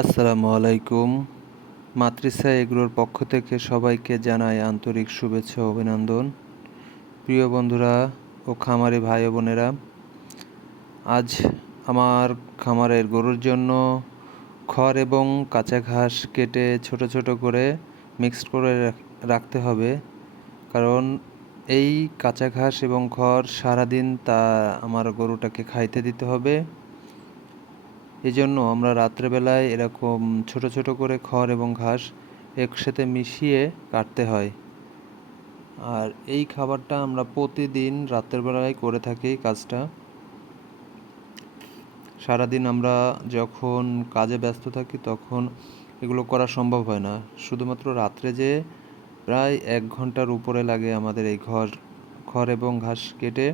আসসালামু আলাইকুম। মাতৃসা এগ্রোর পক্ষ থেকে সবাইকে জানাই আন্তরিক শুভেচ্ছা অভিনন্দন। প্রিয় বন্ধুরা ও খামারি ভাই বোনেরা, আজ আমার খামারের গরুর জন্য খড় এবং কাঁচা ঘাস কেটে ছোট ছোট করে মিক্সড করে রাখতে হবে। কারণ এই কাঁচা ঘাস এবং খড় সারাদিন তা আমার গরুটাকে খাইতে দিতে হবে। এই জন্য আমরা রাত্রেবেলায় এরকম ছোট ছোট করে খড় এবং ঘাস একসাথে মিশিয়ে কাটতে হয়। আর এই খাবারটা আমরা প্রতিদিন রাতের বেলায় করে থাকি কাজটা। সারাদিন আমরা যখন কাজে ব্যস্ত থাকি তখন এগুলো করা সম্ভব হয় না। শুধুমাত্র রাত্রে যে প্রায় এক ঘণ্টার উপরে লাগে আমাদের এই ঘর, খড় এবং ঘাস কেটে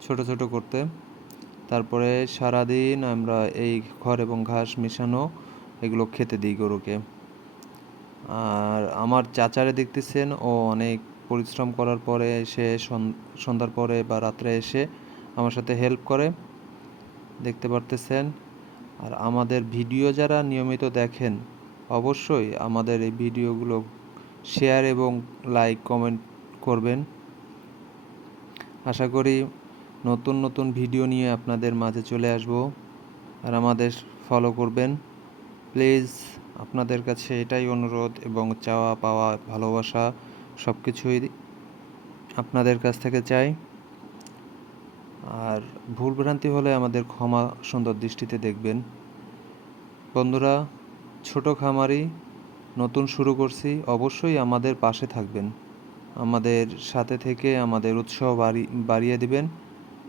ছোট ছোট করতে। তারপরে সারাদিন আমরা এই খড় এবং ঘাস মেশানো, এগুলো খেতে দিই গরুকে। আর আমার চাচারে দেখতেছেন, ও অনেক পরিশ্রম করার পরে এসে সন- সন্ধ্যার পরে বা রাত্রে এসে আমার সাথে হেল্প করে, দেখতে পারতেছেন। আর আমাদের ভিডিও যারা নিয়মিত দেখেন, অবশ্যই আমাদের এই ভিডিওগুলো শেয়ার এবং লাইক কমেন্ট করবেন। আশা করি নতুন নতুন ভিডিও নিয়ে আপনাদের মাঝে চলে আসব। আর আমাদের ফলো করবেন। প্লিজ আপনাদের কাছে এটাই অনুরোধ এবং চাওয়া, পাওয়া, ভালোবাসা সব কিছুই আপনাদের কাছ থেকে চাই। আর ভুলভ্রান্তি হলে আমাদের ক্ষমা সুন্দর দৃষ্টিতে দেখবেন। বন্ধুরা, ছোট খামারি, নতুন শুরু করছি। অবশ্যই আমাদের পাশে থাকবেন। আমাদের সাথে থেকে আমাদের উৎসাহ বাড়ি, বাড়িয়ে দিবেন।